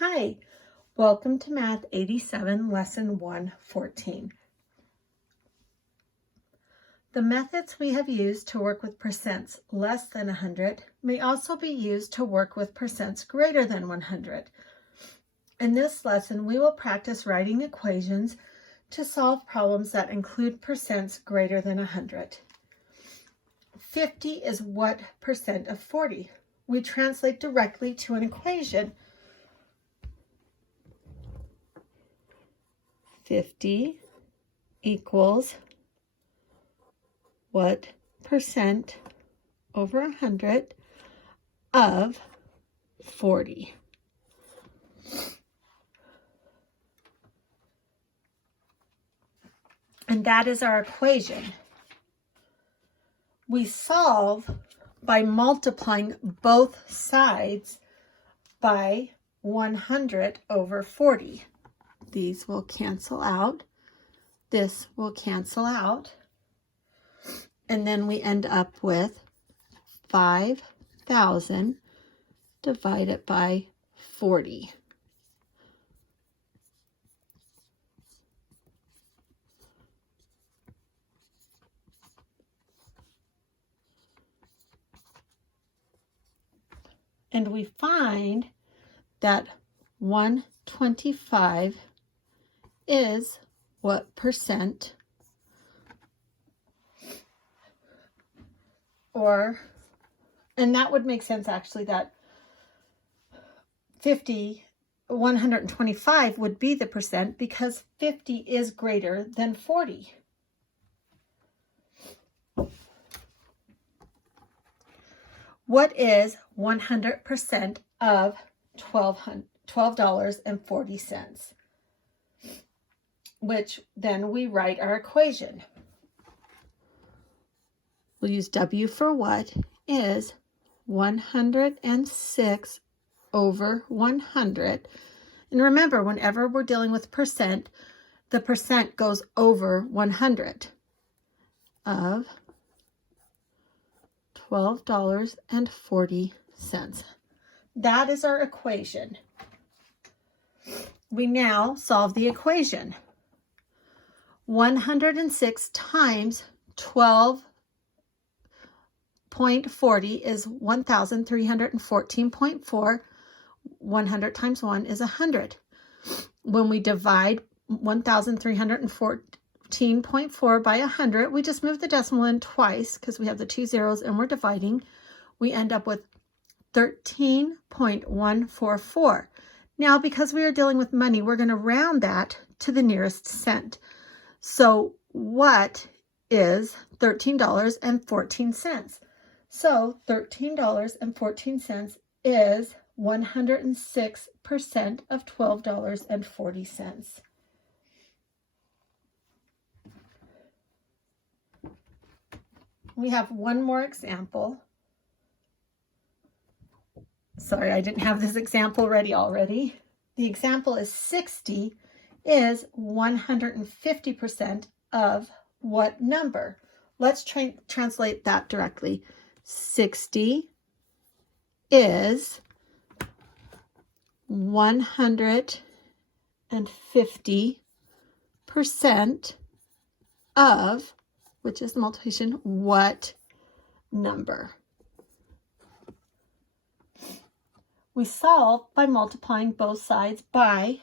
Hi, welcome to Math 87, Lesson 114. The methods we have used to work with percents less than 100 may also be used to work with percents greater than 100. In this lesson, we will practice writing equations to solve problems that include percents greater than 100. 50 is what percent of 40? We translate directly to an equation. 50 equals what percent over 100 of 40? And that is our equation. We solve by multiplying both sides by 100 over 40. These will cancel out. This will cancel out. And then we end up with 5,000 divided by 40. And we find that 125 is what percent, and that would make sense actually, that 125 would be the percent because 50 is greater than 40. What is 100% of $12.40? Which then we write our equation. We'll use W for what is 106 over 100. And remember, whenever we're dealing with percent, the percent goes over 100 of $12.40. That is our equation. We now solve the equation. 106 times 12.40 is 1,314.4. 100 times 1 is 100. When we divide 1,314.4 by 100, we just move the decimal in twice because we have the two zeros and we're dividing. We end up with 13.144. Now, because we are dealing with money, we're going to round that to the nearest cent. So what is $13.14? So $13.14 is 106% of $12.40. We have one more example. Sorry, I didn't have this example ready already. The example is 60 is 150% of what number? Let's translate that directly. 60 is 150% of, which is the multiplication, what number? We solve by multiplying both sides by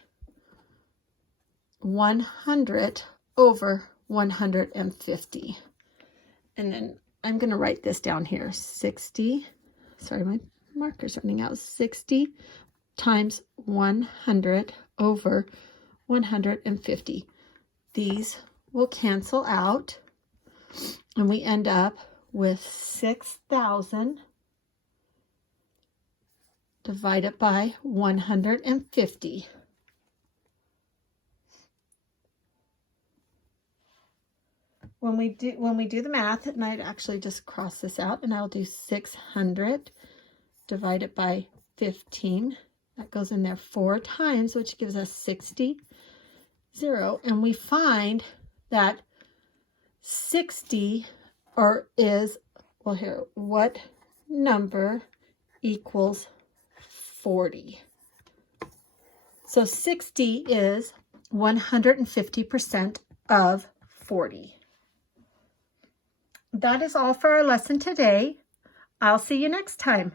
100 over 150. And then I'm going to write this down here. 60, sorry, my marker's running out. 60 times 100 over 150. These will cancel out, and we end up with 6,000 divided by 150. When we do the math, and I'd actually just cross this out, and I'll do 600 divided by 15. That goes in there 4 times, which gives us 60, 0. And we find that 60 is, well, here, what number equals 40? So 60 is 150% of 40. That is all for our lesson today. I'll see you next time.